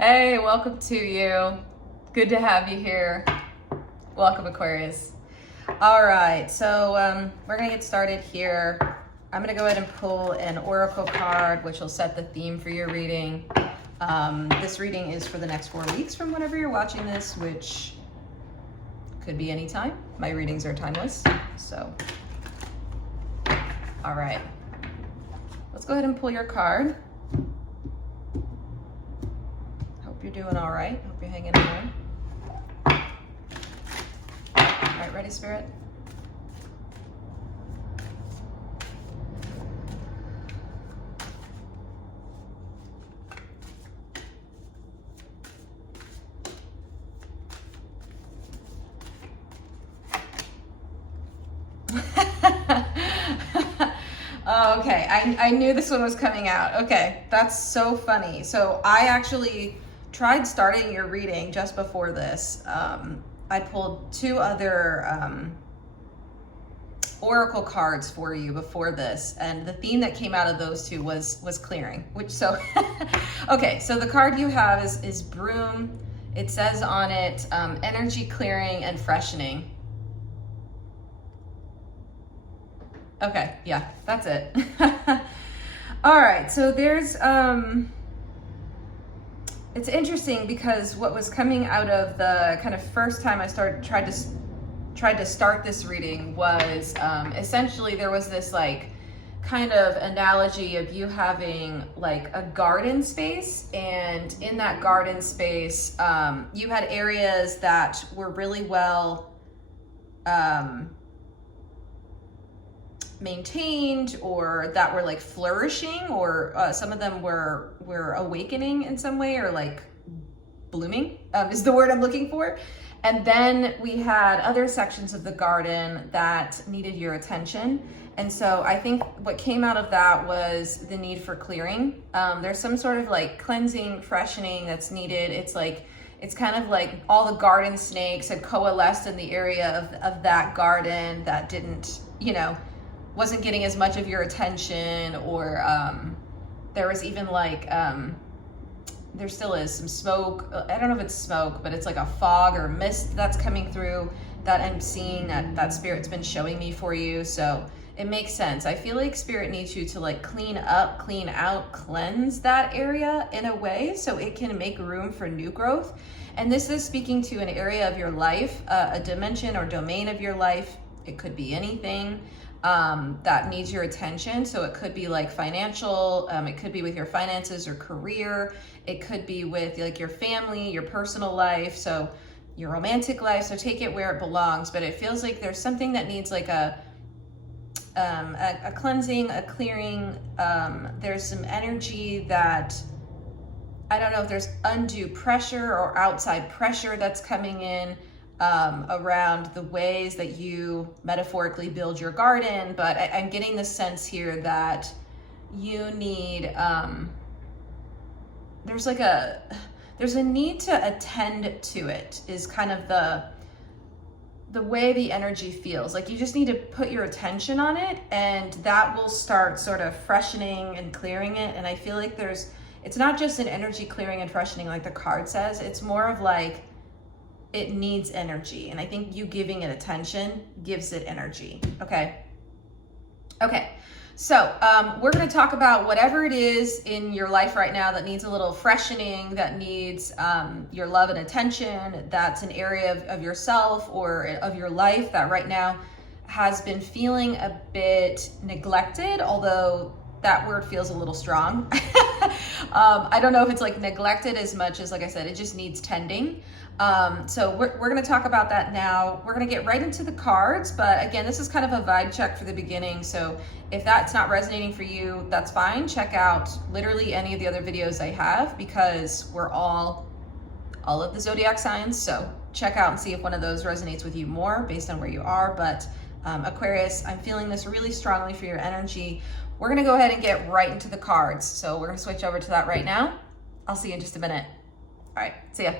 Hey, welcome to you. Good to have you here. Welcome, Aquarius. All right, so we're gonna get started here. I'm gonna go ahead and pull an oracle card, which will set the theme for your reading. This reading is for the next 4 weeks from whenever you're watching this, which could be any time. My readings are timeless, so. All right, let's go ahead and pull your card. Hope you're doing all right. Hope you're hanging in there. All right, ready, Spirit? Oh, okay, I knew this one was coming out. Okay, that's so funny. So I actually tried starting your reading just before this. I pulled 2 other oracle cards for you before this, and the theme that came out of those 2 was clearing, which so okay, so the card you have is broom. It says on it energy clearing and freshening. Okay, yeah, that's it. All right, so there's it's interesting because what was coming out of the kind of first time I tried to start this reading was essentially there was this like kind of analogy of you having like a garden space, and in that garden space you had areas that were really well maintained, or that were like flourishing, or some of them were awakening in some way, or like blooming is the word I'm looking for. And then we had other sections of the garden that needed your attention. And so I think what came out of that was the need for clearing. There's some sort of like cleansing, freshening that's needed. It's kind of like all the garden snakes had coalesced in the area of that garden that didn't, wasn't getting as much of your attention, or there was even like, there still is some smoke. I don't know if it's smoke, but it's like a fog or mist that's coming through that I'm seeing that Spirit's been showing me for you. So it makes sense. I feel like Spirit needs you to like clean up, clean out, cleanse that area in a way so it can make room for new growth. And this is speaking to an area of your life, a dimension or domain of your life. It could be anything that needs your attention. So it could be like financial, it could be with your finances or career. It could be with like your family, your personal life, so your romantic life. So take it where it belongs. But it feels like there's something that needs like a cleansing, a clearing. There's some energy that, I don't know if there's undue pressure or outside pressure that's coming in around the ways that you metaphorically build your garden. But I'm getting the sense here that you need, there's a need to attend to it, is kind of the way the energy feels. Like you just need to put your attention on it, and that will start sort of freshening and clearing it. And I feel like it's not just an energy clearing and freshening like the card says. It's more of like, it needs energy. And I think you giving it attention gives it energy. Okay. So we're going to talk about whatever it is in your life right now that needs a little freshening, that needs your love and attention. That's an area of yourself or of your life that right now has been feeling a bit neglected, although that word feels a little strong. I don't know if it's like neglected as much as, like I said, it just needs tending. So we're going to talk about that now. We're going to get right into the cards, but again, this is kind of a vibe check for the beginning. So if that's not resonating for you, that's fine. Check out literally any of the other videos I have, because we're all of the zodiac signs. So check out and see if one of those resonates with you more based on where you are. But Aquarius, I'm feeling this really strongly for your energy. We're going to go ahead and get right into the cards. So we're going to switch over to that right now. I'll see you in just a minute. All right, see ya.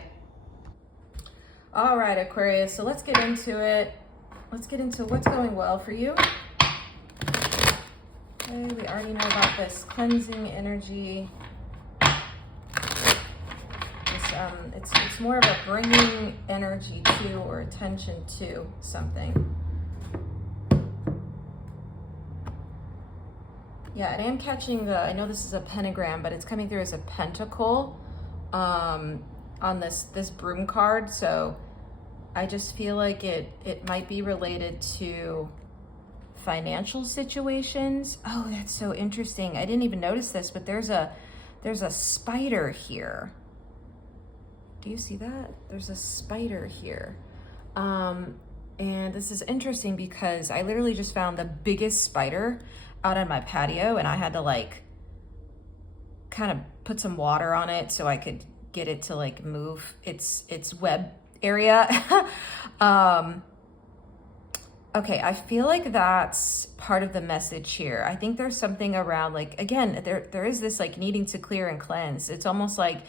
All right, Aquarius, so let's get into it. Let's get into what's going well for you. Okay, we already know about this cleansing energy, this it's more of a bringing energy to or attention to something. Yeah, and I'm catching I know this is a pentagram, but it's coming through as a pentacle on this broom card. So I just feel like it might be related to financial situations. Oh, that's so interesting. I didn't even notice this, but there's a spider here. Do you see that? There's a spider here. And this is interesting because I literally just found the biggest spider out on my patio, and I had to like kind of put some water on it so I could get it to like move its web area. Okay, I feel like that's part of the message here. I think there's something around like, again, there is this like needing to clear and cleanse. It's almost like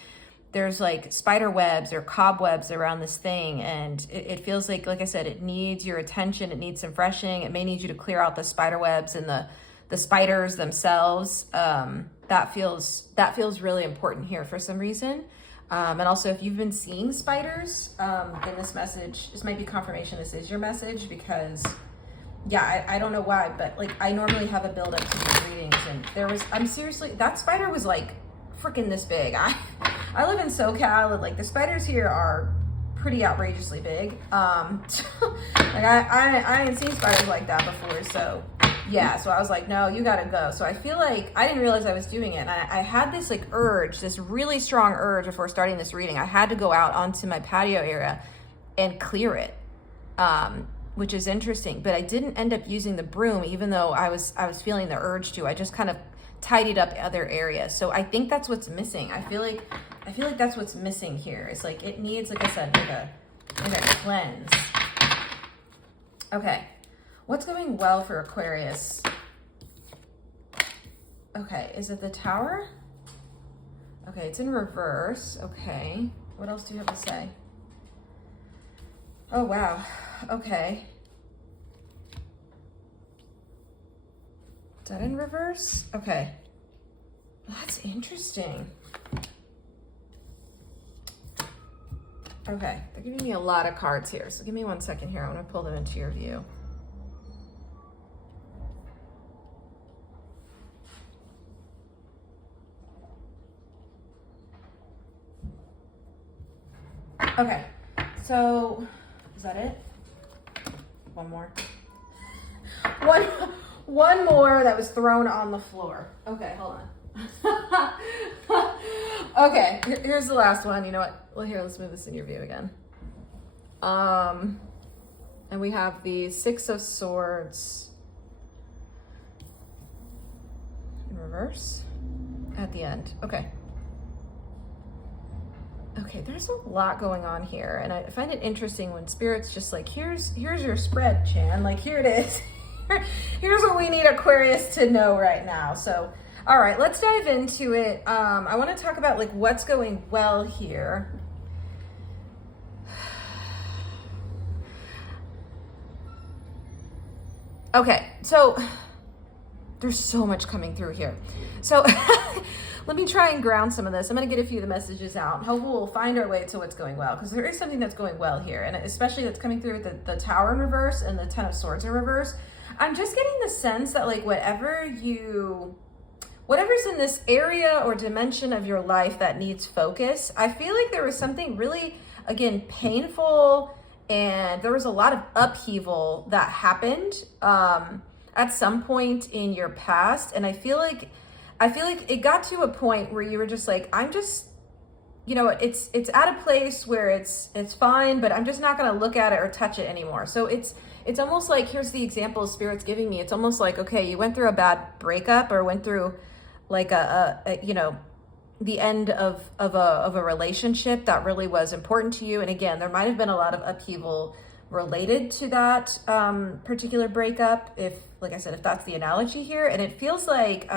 there's like spider webs or cobwebs around this thing, and it feels like I said, it needs your attention, it needs some freshening. It may need you to clear out the spider webs and the spiders themselves. That feels really important here for some reason. And also, if you've been seeing spiders in this message, this might be confirmation this is your message, because yeah, I don't know why, but like I normally have a build up to these readings, and I'm seriously, that spider was like freaking this big. I live in SoCal, and like the spiders here are pretty outrageously big. Like I ain't seen spiders like that before, so yeah, so I was like, no, you gotta go. So I feel like I didn't realize I was doing it, and I had this like urge, this really strong urge before starting this reading. I had to go out onto my patio area and clear it, which is interesting, but I didn't end up using the broom, even though I was feeling the urge to. I just kind of tidied up other areas. So I think that's what's missing. I feel like that's what's missing here. It's like it needs, like I said, like a cleanse. Okay, what's going well for Aquarius? Okay, is it the Tower? Okay, it's in reverse. Okay, what else do you have to say? Oh wow. Okay. Is that in reverse? Okay. That's interesting. Okay, they're giving me a lot of cards here, so give me 1 second here. I want to pull them into your view. Okay, so is that it? One more. One more that was thrown on the floor. Okay, hold on. Okay, here's the last one. You know what? Well, here, let's move this in your view again. And we have the Six of Swords in reverse at the end. Okay. Okay, there's a lot going on here, and I find it interesting when Spirit's just like, here's your spread, Chan. Like, here it is. Here's what we need Aquarius to know right now. So, all right, let's dive into it. I want to talk about like what's going well here. Okay, so there's so much coming through here. So let me try and ground some of this. I'm going to get a few of the messages out. Hopefully we'll find our way to what's going well, because there is something that's going well here, and especially that's coming through with the Tower in reverse and the Ten of Swords in reverse. I'm just getting the sense that like whatever's in this area or dimension of your life that needs focus, I feel like there was something really, again, painful, and there was a lot of upheaval that happened at some point in your past. And I feel like it got to a point where you were just like, I'm just, you know, it's at a place where it's fine, but I'm just not going to look at it or touch it anymore. So it's almost like, here's the example Spirit's giving me. It's almost like, okay, you went through a bad breakup or went through like a you know, the end of a relationship that really was important to you. And again, there might have been a lot of upheaval related to that particular breakup, if, like I said, if that's the analogy here. And it feels like,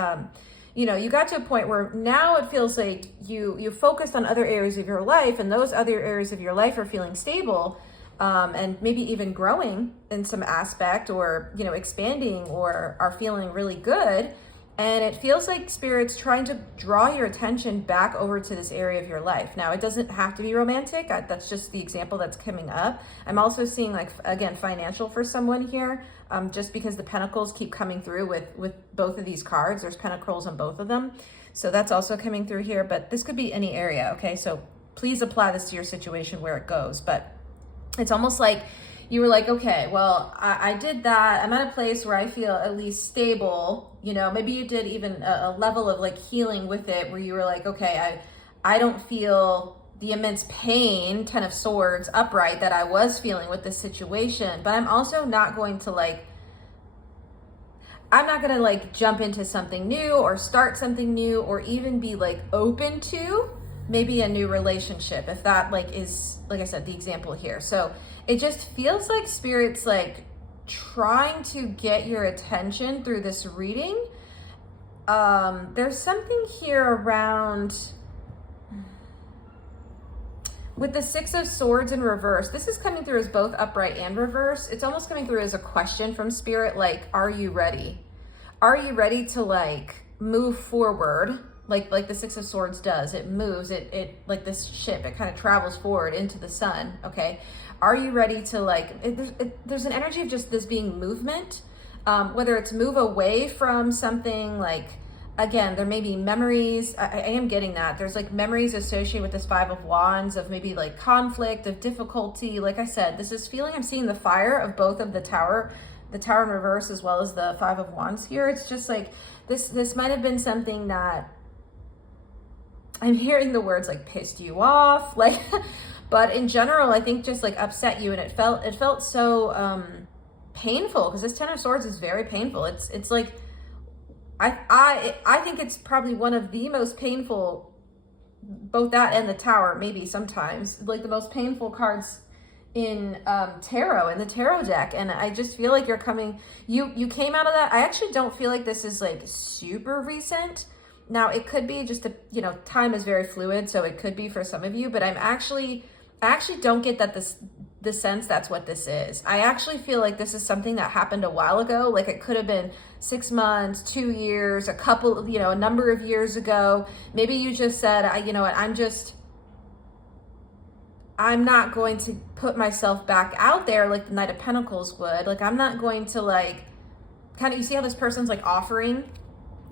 you know, you got to a point where now it feels like you focused on other areas of your life, and those other areas of your life are feeling stable, and maybe even growing in some aspect, or, you know, expanding, or are feeling really good. And it feels like Spirit's trying to draw your attention back over to this area of your life. Now, it doesn't have to be romantic. That's just the example that's coming up. I'm also seeing, like, again, financial for someone here, just because the pentacles keep coming through with both of these cards. There's pentacles on both of them. So that's also coming through here. But this could be any area, okay? So please apply this to your situation where it goes. But it's almost like you were like, okay, well, I did that. I'm at a place where I feel at least stable. You know, maybe you did even a level of like healing with it where you were like, okay, I don't feel the immense pain, 10 of Swords, upright, that I was feeling with this situation. But I'm also not going to like, I'm not going to like jump into something new or start something new or even be like open to maybe a new relationship, if that like is, like I said, the example here. So it just feels like Spirit's like trying to get your attention through this reading. There's something here around with the 6 of Swords in reverse. This is coming through as both upright and reverse. It's almost coming through as a question from Spirit, like, are you ready? Are you ready to like move forward? Like the 6 of Swords does. It moves, it like this ship, it kind of travels forward into the sun, okay? Are you ready to like, there's an energy of just this being movement, whether it's move away from something like, again, there may be memories. I am getting that. There's like memories associated with this 5 of Wands of maybe like conflict, of difficulty. Like I said, this is feeling, I'm seeing the fire of both of the tower in reverse as well as the 5 of Wands here. It's just like, this might have been something that, I'm hearing the words like pissed you off, like, but in general, I think just like upset you. And it felt so painful, because this 10 of Swords is very painful. It's like, I think it's probably one of the most painful, both that and the Tower, maybe sometimes, like the most painful cards in tarot, in the tarot deck. And I just feel like you're coming, you came out of that. I actually don't feel like this is like super recent. Now, it could be just time is very fluid, so it could be for some of you, but I actually don't get that the sense that's what this is. I actually feel like this is something that happened a while ago. Like it could have been 6 months, 2 years, a couple, a number of years ago. Maybe you just said, I'm not going to put myself back out there like the Knight of Pentacles would. Like, I'm not going to like, kind of, you see how this person's like offering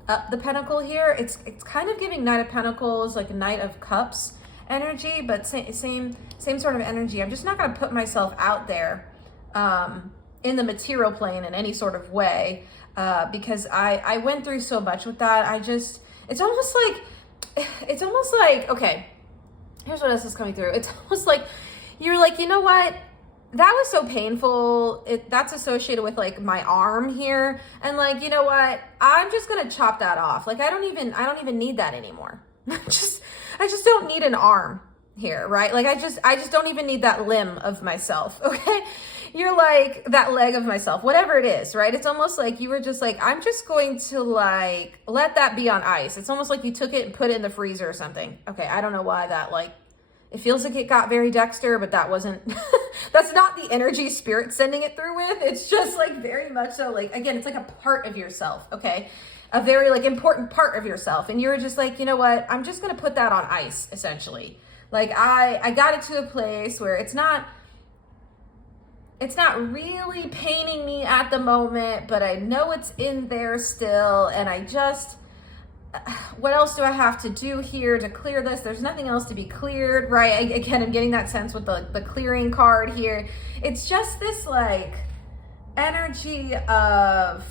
up the pentacle here? It's kind of giving Knight of Pentacles, like a Knight of Cups energy, but same sort of energy. I'm just not going to put myself out there in the material plane in any sort of way, because I went through so much with that. It's almost like, okay, here's what else is coming through. It's almost like you're like, you know what? That was so painful. That's associated with like my arm here. And like, you know what? I'm just going to chop that off. Like, I don't even need that anymore. I just don't need an arm here, right? Like I just don't even need that limb of myself. Okay. You're like that leg of myself, whatever it is, right? It's almost like you were just like, I'm just going to like, let that be on ice. It's almost like you took it and put it in the freezer or something. Okay. I don't know why that, like, it feels like it got very Dexter, but that wasn't, that's not the energy Spirit sending it through with. It's just like very much so like, again, it's like a part of yourself. Okay. A very like important part of yourself. And you're just like, you know what? I'm just going to put that on ice, essentially. Like I got it to a place where it's not really paining me at the moment, but I know it's in there still. And what else do I have to do here to clear this? There's nothing else to be cleared, right? Again, I'm getting that sense with the clearing card here. It's just this like energy of,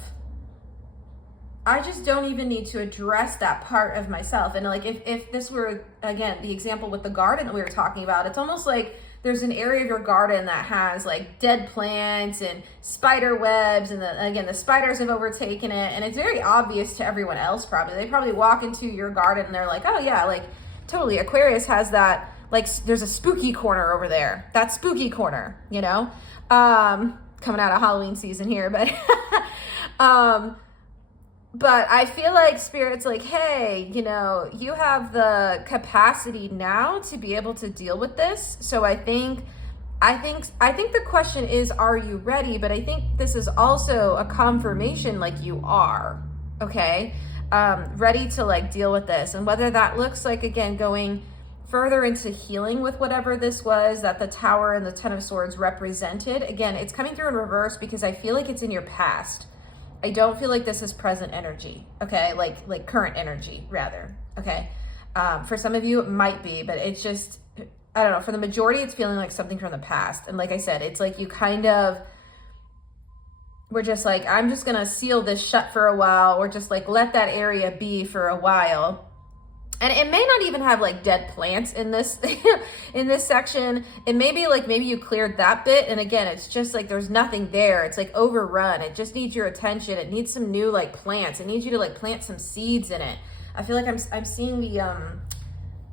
I just don't even need to address that part of myself. And like, if this were, again, the example with the garden that we were talking about, it's almost like there's an area of your garden that has like dead plants and spider webs. And again, the spiders have overtaken it. And it's very obvious to everyone else probably. They probably walk into your garden and they're like, oh yeah, like totally. Aquarius has that, like there's a spooky corner over there. That spooky corner, coming out of Halloween season here, but I feel like Spirit's like, hey, you have the capacity now to be able to deal with this. So I think the question is, are you ready? But I think this is also a confirmation like you are, okay? ready to like deal with this. And whether that looks like, again, going further into healing with whatever this was that the Tower and the Ten of Swords represented. Again, it's coming through in reverse because I feel like it's in your past. I don't feel like this is present energy, okay? Like current energy, rather, okay? For some of you, it might be, but it's just, I don't know. For the majority, it's feeling like something from the past. And like I said, it's like you kind of, we're just like, I'm just gonna seal this shut for a while, or just like let that area be for a while. And it may not even have like dead plants in this in this section. It may be like maybe you cleared that bit, and again, it's just like there's nothing there. It's like overrun. It just needs your attention. It needs some new like plants. It needs you to like plant some seeds in it. I feel like I'm seeing the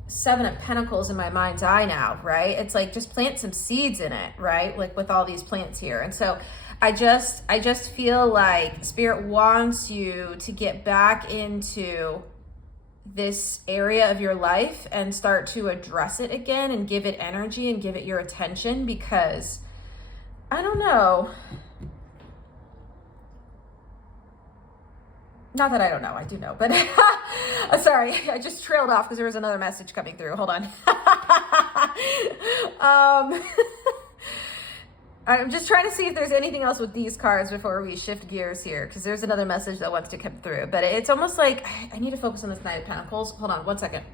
Seven of Pentacles in my mind's eye now, right? It's like just plant some seeds in it, right? Like with all these plants here. And so I just feel like Spirit wants you to get back into this area of your life and start to address it again and give it energy and give it your attention, because I don't know. Not that I don't know, I do know, but sorry, I just trailed off because there was another message coming through. Hold on. I'm just trying to see if there's anything else with these cards before we shift gears here, because there's another message that wants to come through. But it's almost like I need to focus on this Knight of Pentacles. Hold on 1 second.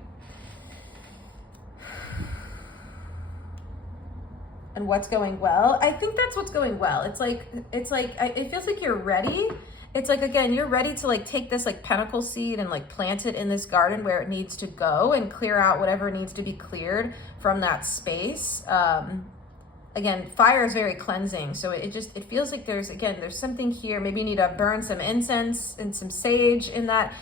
And what's going well? I think that's what's going well. It feels like you're ready. It's like, again, you're ready to like take this like pentacle seed and like plant it in this garden where it needs to go and clear out whatever needs to be cleared from that space. Again, fire is very cleansing. So it feels like there's something here. Maybe you need to burn some incense and some sage in that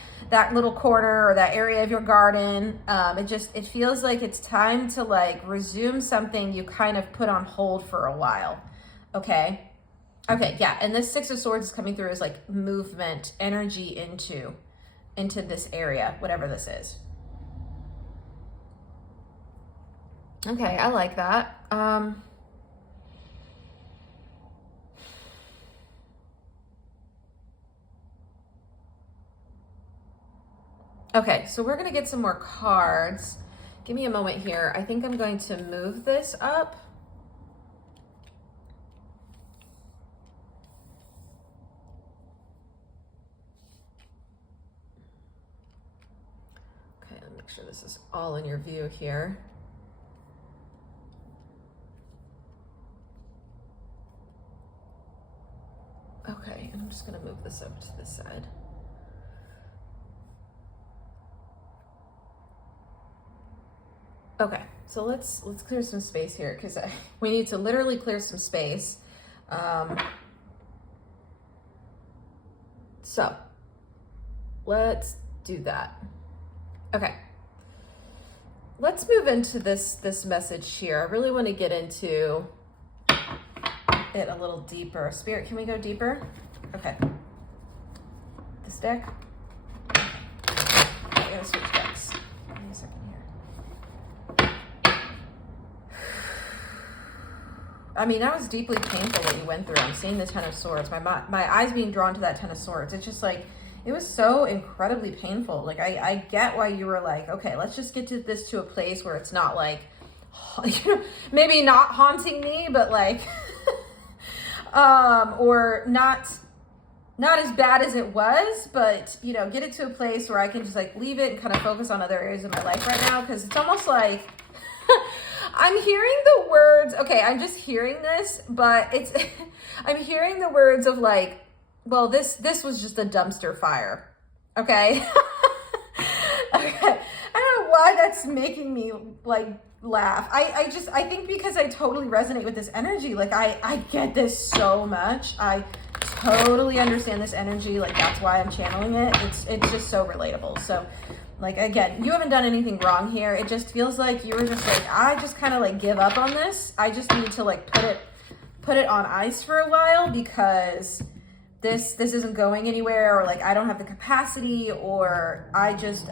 little corner or that area of your garden. It feels like it's time to like resume something you kind of put on hold for a while. Okay, yeah. And this Six of Swords is coming through as like movement, energy into this area, whatever this is. Okay, I like that. Okay, so we're gonna get some more cards. Give me a moment here. I think I'm going to move this up. Okay, let me make sure this is all in your view here. Okay, and I'm just gonna move this up to this side. Okay, so let's clear some space here, because we need to literally clear some space. So let's do that. Okay, let's move into this message here. I really want to get into it a little deeper. Spirit, can we go deeper? Okay. This deck. I gotta switch decks. Give me a second here. I mean, that was deeply painful what you went through. I'm seeing the Ten of Swords. My eyes being drawn to that Ten of Swords. It's just like, it was so incredibly painful. Like, I get why you were like, okay, let's just get this to a place where it's not like, maybe not haunting me, but like, or not as bad as it was, but get it to a place where I can just like leave it and kind of focus on other areas of my life right now. Cause it's almost like, I'm hearing the words, okay, I'm just hearing this, but I'm hearing the words of like, well, this was just a dumpster fire, okay? Okay, I don't know why that's making me like laugh. I think because I totally resonate with this energy. Like I get this so much. I totally understand this energy. Like that's why I'm channeling it. It's just so relatable. So like, again, you haven't done anything wrong here. It just feels like you were just like, I just kind of like give up on this. I just need to like put it on ice for a while, because this isn't going anywhere, or like I don't have the capacity, or I just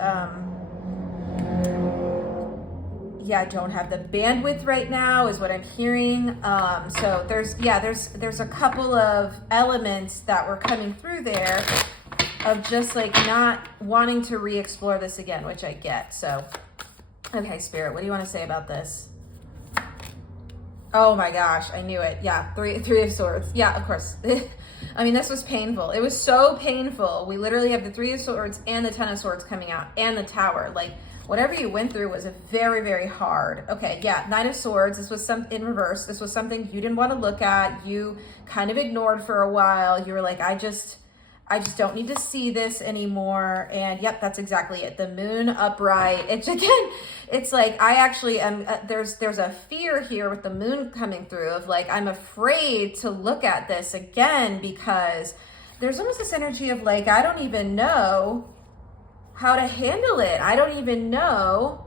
I don't have the bandwidth right now is what I'm hearing. So there's a couple of elements that were coming through there. of just like not wanting to re-explore this again, which I get. So, okay, Spirit, what do you want to say about this? Oh my gosh, I knew it. Yeah, three of swords. Yeah, of course. I mean, this was painful. It was so painful. We literally have the 3 of swords and the 10 of swords coming out and the tower. Like, whatever you went through was very, very hard. Okay, yeah, 9 of swords. This was in reverse. This was something you didn't want to look at. You kind of ignored for a while. You were like, I just don't need to see this anymore. And yep, that's exactly it. The moon upright. It's like, I actually am, there's a fear here with the moon coming through of like, I'm afraid to look at this again, because there's almost this energy of like, I don't even know how to handle it. I don't even know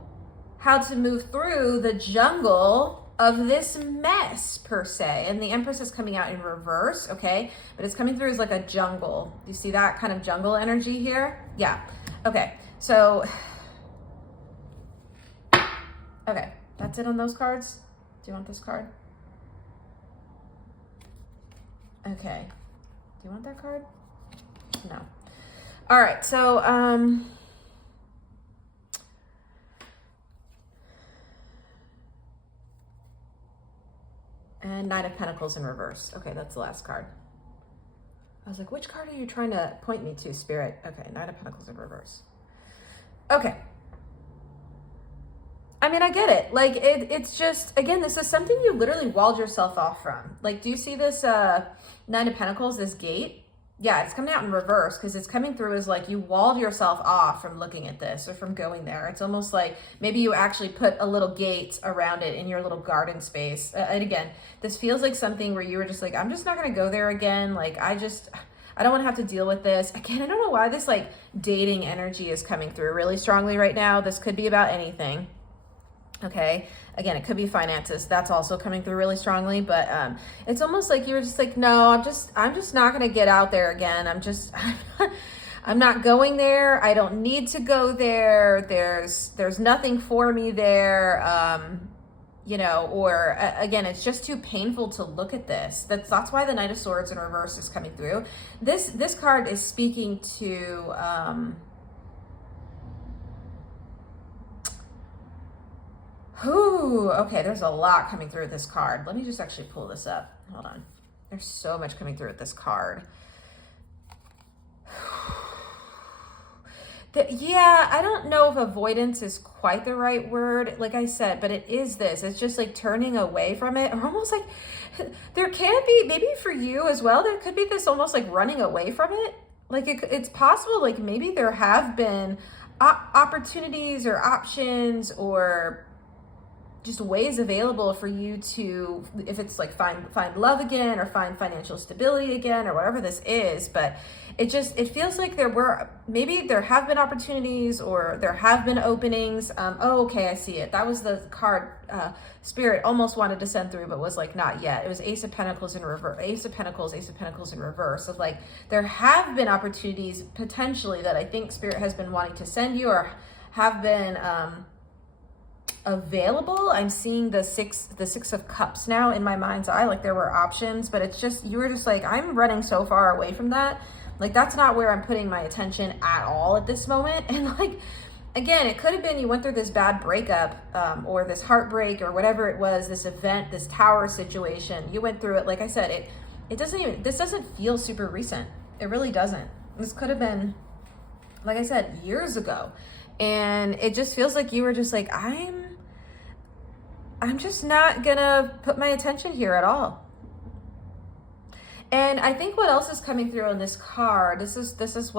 how to move through the jungle of this mess per se. And the Empress is coming out in reverse, okay? But it's coming through as like a jungle. Do you see that kind of jungle energy here? Yeah. Okay. So, okay. That's it on those cards. Do you want this card? Okay. Do you want that card? No. All right. So, and 9 of Pentacles in reverse. Okay, that's the last card. I was like, which card are you trying to point me to, Spirit? Okay, 9 of Pentacles in reverse. Okay. I mean, I get it. Like, it's just, again, this is something you literally walled yourself off from. Like, do you see this 9 of Pentacles, this gate? Yeah, it's coming out in reverse because it's coming through as like you walled yourself off from looking at this or from going there. It's almost like maybe you actually put a little gate around it in your little garden space. And again, this feels like something where you were just like, I'm just not going to go there again. Like, I don't want to have to deal with this. Again, I don't know why this like dating energy is coming through really strongly right now. This could be about anything. Okay. Again, it could be finances. That's also coming through really strongly, but it's almost like you were just like, no, I'm just not going to get out there again. I'm not going there. I don't need to go there. There's nothing for me there. You know, or again, it's just too painful to look at this. That's why the Knight of Swords in reverse is coming through. This card is speaking to, okay, there's a lot coming through with this card. Let me just actually pull this up. Hold on. There's so much coming through with this card. Yeah, I don't know if avoidance is quite the right word, like I said, but it is this. It's just like turning away from it, or almost like there can be, maybe for you as well, there could be this almost like running away from it. Like it's possible, like maybe there have been opportunities or options or just ways available for you to, if it's like find love again or find financial stability again or whatever this is, but it feels like maybe there have been opportunities or there have been openings. Oh, okay, I see it. That was the card Spirit almost wanted to send through, but was like, not yet. It was Ace of Pentacles in reverse, Ace of Pentacles in reverse, of like, there have been opportunities potentially that I think Spirit has been wanting to send you or have been, available. I'm seeing the six of cups now in my mind's eye, like there were options, but it's just, you were just like, I'm running so far away from that. Like, that's not where I'm putting my attention at all at this moment. And like, again, it could have been you went through this bad breakup, or this heartbreak or whatever it was, this event, this tower situation. You went through it. Like I said, this doesn't feel super recent. It really doesn't. This could have been, like I said, years ago. And it just feels like you were just like, I'm just not gonna put my attention here at all. And I think what else is coming through on this card, this is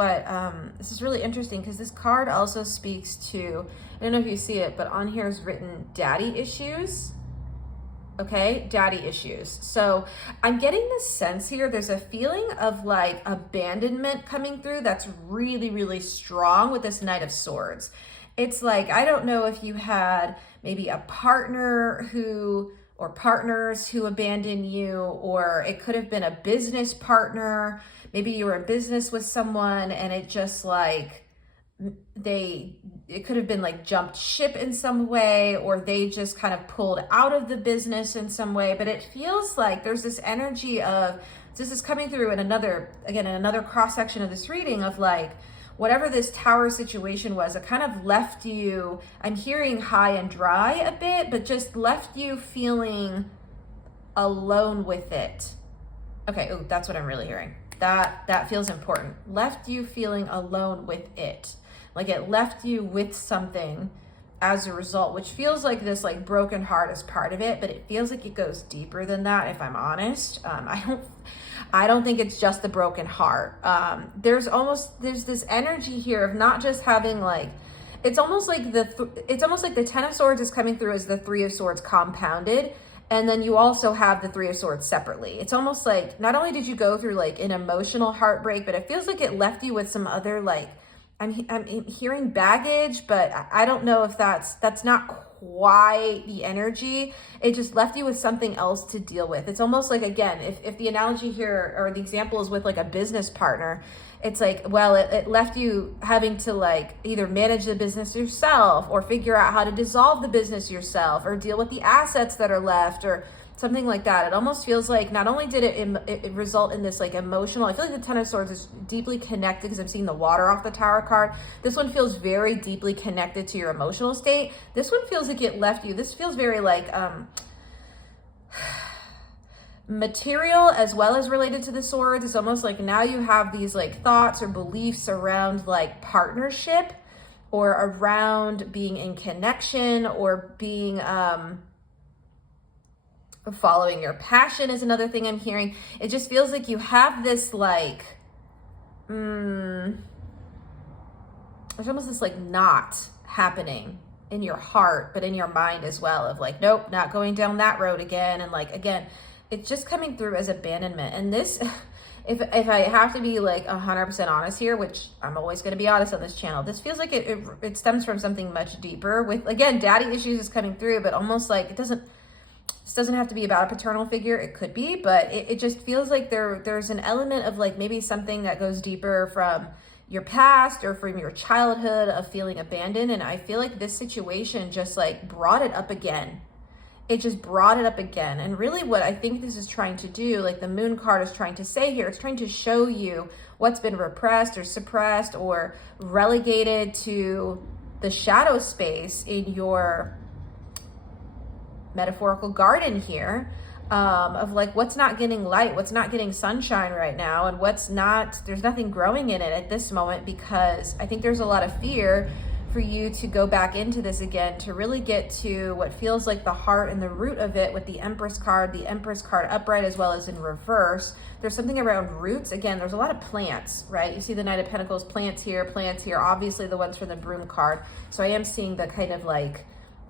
really interesting because this card also speaks to, I don't know if you see it, but on here is written daddy issues. Okay, daddy issues. So I'm getting this sense here, there's a feeling of like abandonment coming through that's really, really strong with this Knight of Swords. It's like, I don't know if you had maybe a partner or partners who abandoned you, or it could have been a business partner. Maybe you were in business with someone and it just like, it could have been like jumped ship in some way, or they just kind of pulled out of the business in some way. But it feels like there's this energy of This is coming through in another cross section of this reading of like, whatever this tower situation was, it kind of left you, I'm hearing high and dry a bit, but just left you feeling alone with it. Okay, oh, that's what I'm really hearing. That feels important. Left you feeling alone with it. Like it left you with something as a result, which feels like this like broken heart is part of it, but it feels like it goes deeper than that, if I'm honest. I don't think it's just the broken heart. There's this energy here of not just having like, it's almost like the Ten of Swords is coming through as the Three of Swords compounded. And then you also have the Three of Swords separately. It's almost like, not only did you go through like an emotional heartbreak, but it feels like it left you with some other like, I'm hearing baggage, but I don't know if that's not quite the energy. It just left you with something else to deal with. It's almost like, again, if the analogy here or the example is with like a business partner, it's like, well, it left you having to like either manage the business yourself or figure out how to dissolve the business yourself or deal with the assets that are left or something like that. It almost feels like not only did it result in this like emotional, I feel like the Ten of Swords is deeply connected because I'm seeing the water off the Tower card. This one feels very deeply connected to your emotional state. This one feels like it left you. This feels very like material as well as related to the swords. It's almost like now you have these like thoughts or beliefs around like partnership or around being in connection or being following your passion is another thing I'm hearing. It just feels like you have this like there's almost this like knot happening in your heart but in your mind as well of like, nope, not going down that road again. And like, again, it's just coming through as abandonment. And this, if I have to be like 100% honest here, which I'm always going to be honest on this channel, this feels like it stems from something much deeper with, again, daddy issues is coming through, but almost like this doesn't have to be about a paternal figure. It could be, but it just feels like there's an element of like maybe something that goes deeper from your past or from your childhood of feeling abandoned. And I feel like this situation just like brought it up again. It just brought it up again. And really what I think this is trying to do, like the Moon card is trying to say here, it's trying to show you what's been repressed or suppressed or relegated to the shadow space in your metaphorical garden here, of like what's not getting light, what's not getting sunshine right now, and there's nothing growing in it at this moment, because I think there's a lot of fear for you to go back into this again, to really get to what feels like the heart and the root of it with the Empress card upright as well as in reverse. There's something around roots. Again, there's a lot of plants, right? You see the Knight of Pentacles, plants here, obviously the ones from the Broom card. So I am seeing the kind of like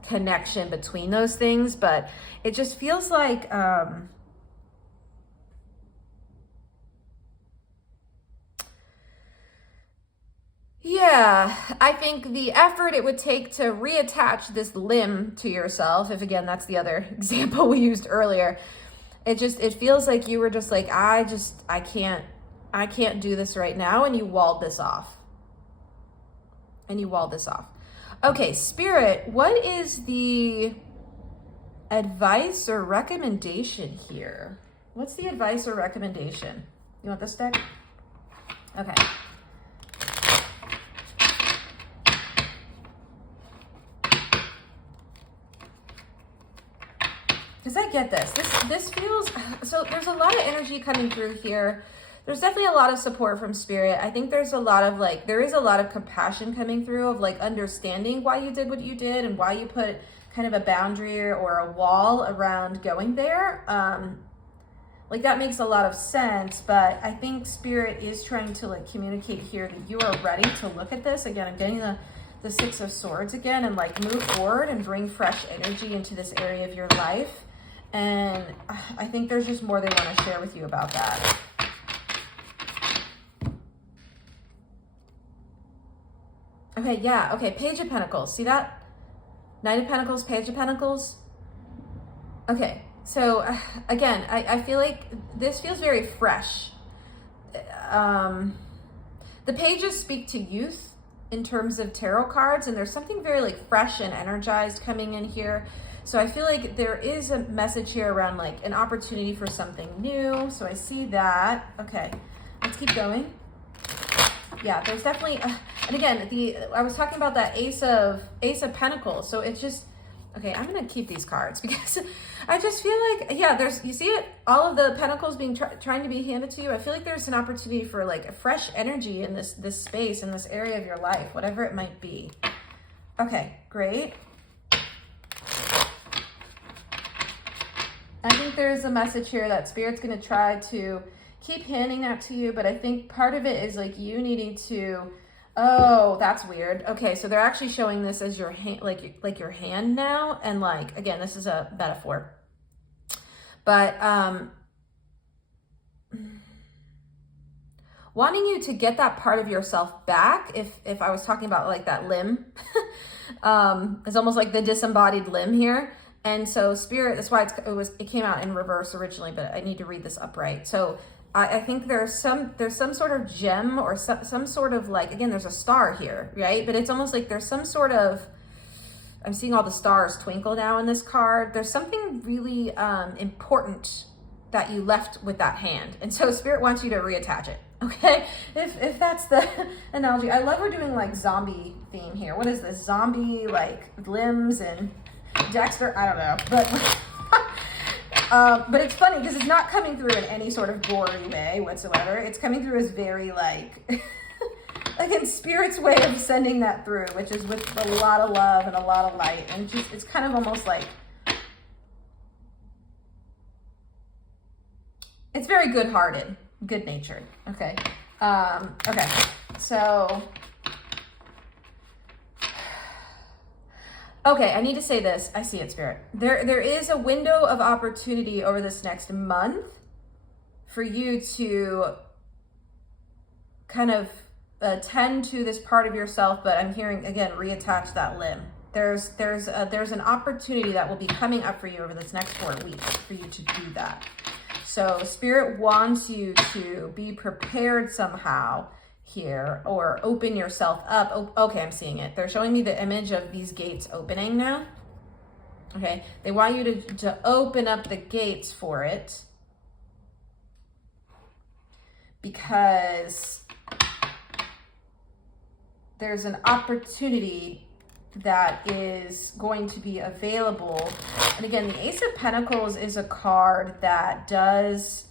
connection between those things, but it just feels like yeah, I think the effort it would take to reattach this limb to yourself, if again that's the other example we used earlier, it feels like you were just like, I can't do this right now, and you walled this off. Okay, Spirit, what is the advice or recommendation here? What's the advice or recommendation? You want this deck? Okay. Because I get this. This feels, so there's a lot of energy coming through here. There's definitely a lot of support from Spirit. I think there's a lot of like, there is a lot of compassion coming through of like understanding why you did what you did and why you put kind of a boundary or a wall around going there. Like that makes a lot of sense, but I think Spirit is trying to like communicate here that you are ready to look at this. Again, I'm getting the Six of Swords again, and like move forward and bring fresh energy into this area of your life. And I think there's just more they want to share with you about that. Okay, yeah, okay, Page of Pentacles. See that? Knight of Pentacles, Page of Pentacles. Okay, so again, I feel like this feels very fresh. The pages speak to youth in terms of tarot cards, and there's something very like fresh and energized coming in here. So I feel like there is a message here around like an opportunity for something new. So I see that. Okay, let's keep going. Yeah, there's definitely, and again, I was talking about that Ace of Pentacles. So it's just, okay, I'm gonna keep these cards because I just feel like, yeah, you see it, all of the Pentacles being trying to be handed to you. I feel like there's an opportunity for like a fresh energy in this space, in this area of your life, whatever it might be. Okay, great. I think there's a message here that Spirit's gonna try to keep handing that to you, but I think part of it is like you needing to, oh, that's weird. Okay, so they're actually showing this as your hand, like your hand now, and like, again, this is a metaphor. But wanting you to get that part of yourself back, if I was talking about like that limb, it's almost like the disembodied limb here. And so Spirit, that's why it came out in reverse originally, but I need to read this upright. So I think there's some sort of gem or some sort of like, again, there's a star here, right? But it's almost like there's some sort of, I'm seeing all the stars twinkle now in this card. There's something really important that you left with that hand. And so Spirit wants you to reattach it, okay? If that's the analogy. I love we're doing like zombie theme here. What is this? Zombie, like limbs and Dexter, I don't know. But it's funny because it's not coming through in any sort of gory way whatsoever. It's coming through as very like, again, Spirit's way of sending that through, which is with a lot of love and a lot of light. And just, it's kind of almost like, it's very good-hearted, good-natured. Okay. Okay. So, okay, I need to say this. I see it, Spirit. There is a window of opportunity over this next month for you to kind of tend to this part of yourself, but I'm hearing, again, reattach that limb. There's an opportunity that will be coming up for you over this next 4 weeks for you to do that. So Spirit wants you to be prepared somehow here, or open yourself up. Oh, okay, I'm seeing it. They're showing me the image of these gates opening now. Okay, they want you to open up the gates for it because there's an opportunity that is going to be available. And again, the Ace of Pentacles is a card that does,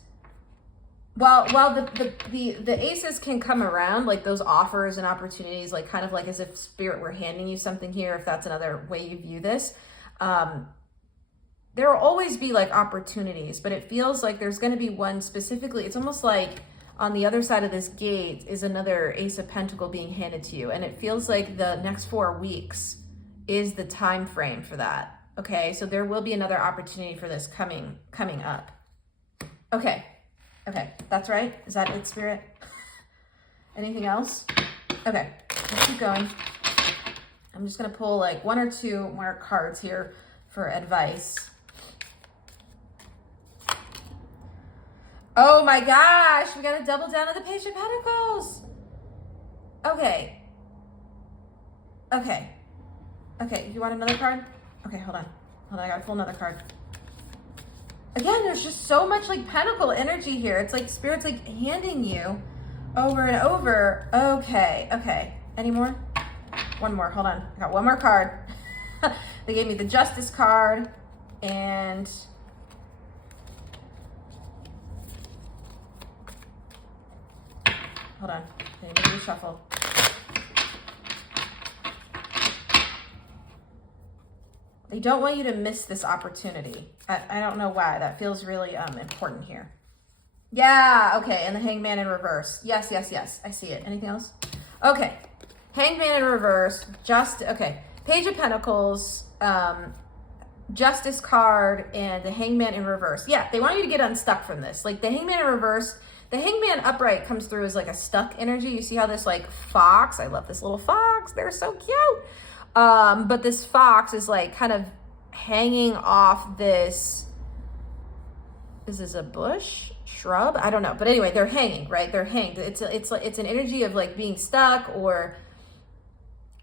while the aces can come around, like those offers and opportunities, like kind of like as if Spirit were handing you something here, if that's another way you view this. There will always be like opportunities, but it feels like there's going to be one specifically. It's almost like on the other side of this gate is another Ace of Pentacle being handed to you. And it feels like the next 4 weeks is the time frame for that. Okay, so there will be another opportunity for this coming up. Okay, that's right. Is that it, Spirit? Anything else? Okay, let's keep going. I'm just gonna pull like 1 or 2 more cards here for advice. Oh my gosh, we gotta double down on the Page of Pentacles. Okay, you want another card? Okay, hold on, I gotta pull another card. Again, there's just so much like Pentacle energy here. It's like Spirit's like handing you over and over. Okay, any more? One more, hold on, I got one more card. They gave me the Justice card and hold on, I need to reshuffle. They don't want you to miss this opportunity. I don't know why. That feels really important here. Yeah, okay, and the Hangman in reverse. Yes, I see it. Anything else? Okay, Hangman in reverse, Page of Pentacles, Justice card, and the Hangman in reverse. Yeah, they want you to get unstuck from this. Like the Hangman in reverse, the Hangman upright comes through as like a stuck energy. You see how this like fox, I love this little fox. They're so cute. But this fox is like kind of hanging off this, is this a bush, shrub? I don't know. But anyway, they're hanging, right? They're hanged. It's an energy of like being stuck or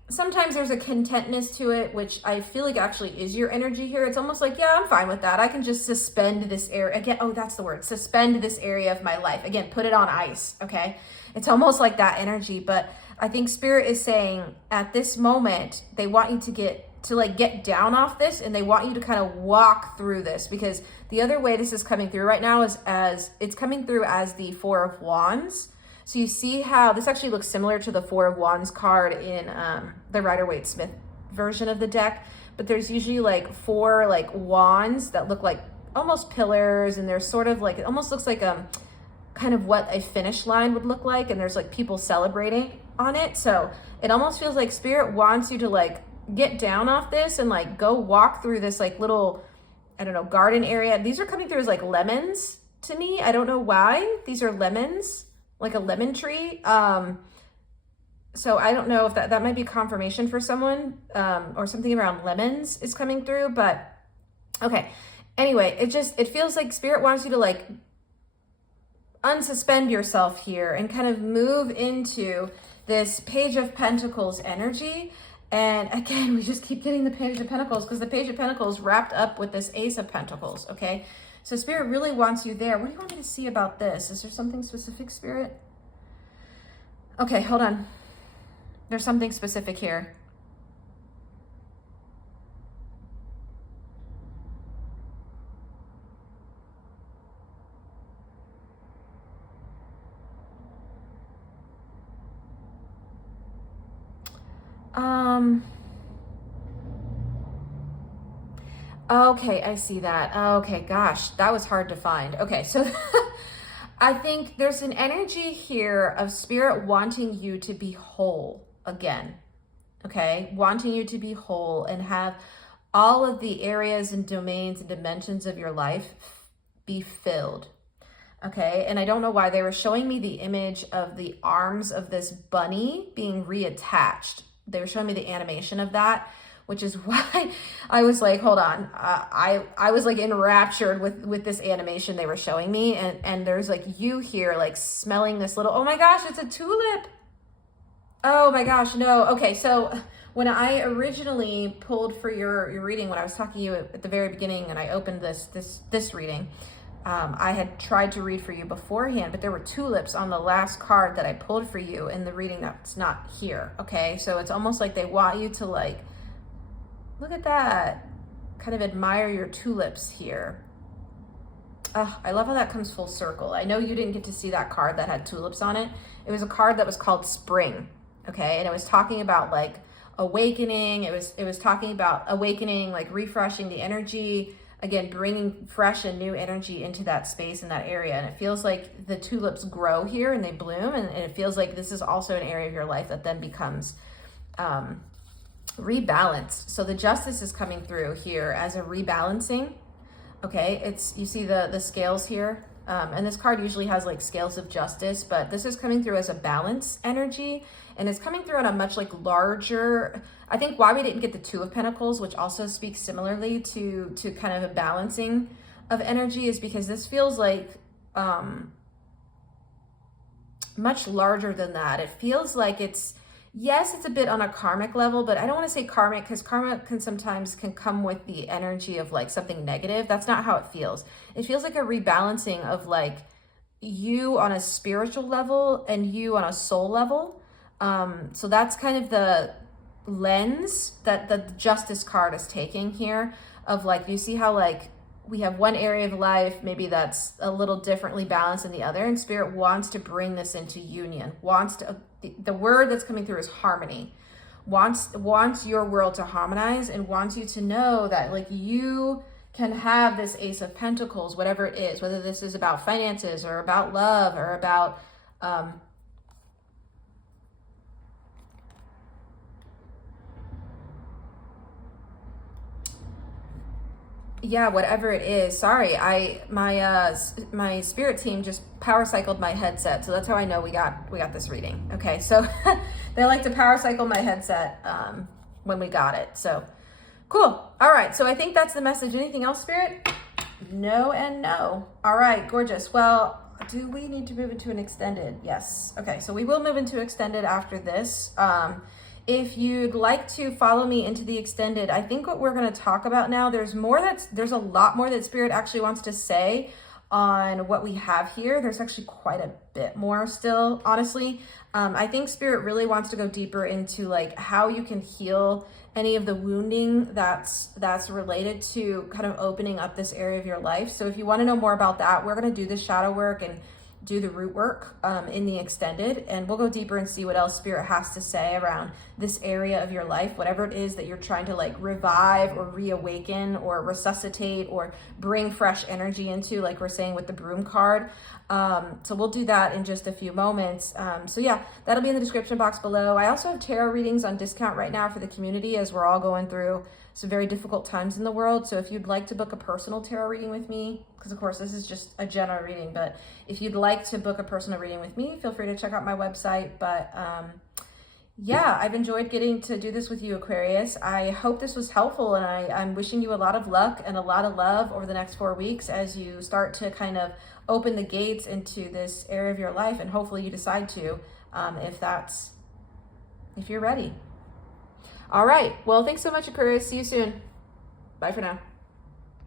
sometimes there's a contentness to it, which I feel like actually is your energy here. It's almost like, yeah, I'm fine with that. I can just suspend this area again. Oh, that's the word. Suspend this area of my life. Again, put it on ice. Okay. It's almost like that energy, but I think Spirit is saying at this moment, they want you to get down off this, and they want you to kind of walk through this, because the other way this is coming through right now is as it's coming through as the Four of Wands. So you see how this actually looks similar to the Four of Wands card in the Rider-Waite-Smith version of the deck, but there's usually like four like wands that look like almost pillars, and there's sort of like, it almost looks like kind of what a finish line would look like, and there's like people celebrating on it. So it almost feels like Spirit wants you to like get down off this and like go walk through this like little, I don't know, garden area. These are coming through as like lemons to me. I don't know why these are lemons, like a lemon tree. So I don't know if that might be confirmation for someone, or something around lemons is coming through, but okay. Anyway, it feels like Spirit wants you to like unsuspend yourself here and kind of move into this Page of Pentacles energy. And again, we just keep getting the Page of Pentacles because the Page of Pentacles wrapped up with this Ace of Pentacles, okay? So Spirit really wants you there. What do you want me to see about this? Is there something specific, Spirit? Okay, hold on. There's something specific here. Okay, I see that. Okay, gosh, that was hard to find. Okay, so I think there's an energy here of Spirit wanting you to be whole again, okay? Wanting you to be whole and have all of the areas and domains and dimensions of your life be filled, okay? And I don't know why they were showing me the image of the arms of this bunny being reattached. They were showing me the animation of that, which is why I was like, hold on. I was like enraptured with this animation they were showing me. And there's like you here, like smelling this little, oh my gosh, it's a tulip. Oh my gosh, no. Okay, so when I originally pulled for your reading, when I was talking to you at the very beginning and I opened this reading, I had tried to read for you beforehand, but there were tulips on the last card that I pulled for you in the reading that's not here, okay? So it's almost like they want you to like, look at that, kind of admire your tulips here. I love how that comes full circle. I know you didn't get to see that card that had tulips on it. It was a card that was called Spring, okay? And it was talking about like awakening. It was talking about awakening, like refreshing the energy, again, bringing fresh and new energy into that space and that area. And it feels like the tulips grow here and they bloom. And it feels like this is also an area of your life that then becomes rebalanced. So the Justice is coming through here as a rebalancing. Okay, you see the scales here. And this card usually has like scales of justice, but this is coming through as a balance energy. And it's coming through on a much like larger, I think why we didn't get the Two of Pentacles, which also speaks similarly to kind of a balancing of energy, is because this feels like much larger than that. It feels like yes, it's a bit on a karmic level, but I don't want to say karmic because karma can sometimes come with the energy of like something negative. That's not how it feels. It feels like a rebalancing of like you on a spiritual level and you on a soul level. So that's kind of the lens that the Justice card is taking here of like, you see how like we have one area of life, maybe that's a little differently balanced than the other, and Spirit wants to bring this into union, the word that's coming through is harmony, wants your world to harmonize and wants you to know that like you can have this Ace of Pentacles, whatever it is, whether this is about finances or about love or about yeah, whatever it is. Sorry, my spirit team just power cycled my headset, so that's how I know we got this reading. Okay, so they like to power cycle my headset when we got it. So cool. All right, so I think that's the message. Anything else, Spirit? No and no. All right, gorgeous. Well, do we need to move into an extended? Yes. Okay, so we will move into extended after this. If you'd like to follow me into the extended, I think what we're going to talk about now, there's a lot more that Spirit actually wants to say on what we have here. There's actually quite a bit more still, honestly. I think Spirit really wants to go deeper into like how you can heal any of the wounding that's related to kind of opening up this area of your life. So if you want to know more about that, we're going to do the shadow work and do the root work in the extended, and we'll go deeper and see what else Spirit has to say around this area of your life, whatever it is that you're trying to like revive or reawaken or resuscitate or bring fresh energy into, like we're saying with the broom card. So we'll do that in just a few moments. So yeah, that'll be in the description box below. I also have tarot readings on discount right now for the community as we're all going through some very difficult times in the world. So if you'd like to book a personal tarot reading with me, because of course this is just a general reading, but if you'd like to book a personal reading with me, feel free to check out my website. But yeah, I've enjoyed getting to do this with you, Aquarius. I hope this was helpful, and I'm wishing you a lot of luck and a lot of love over the next 4 weeks as you start to kind of open the gates into this area of your life, and hopefully you decide to, if you're ready. All right. Well, thanks so much, Aquarius. See you soon. Bye for now.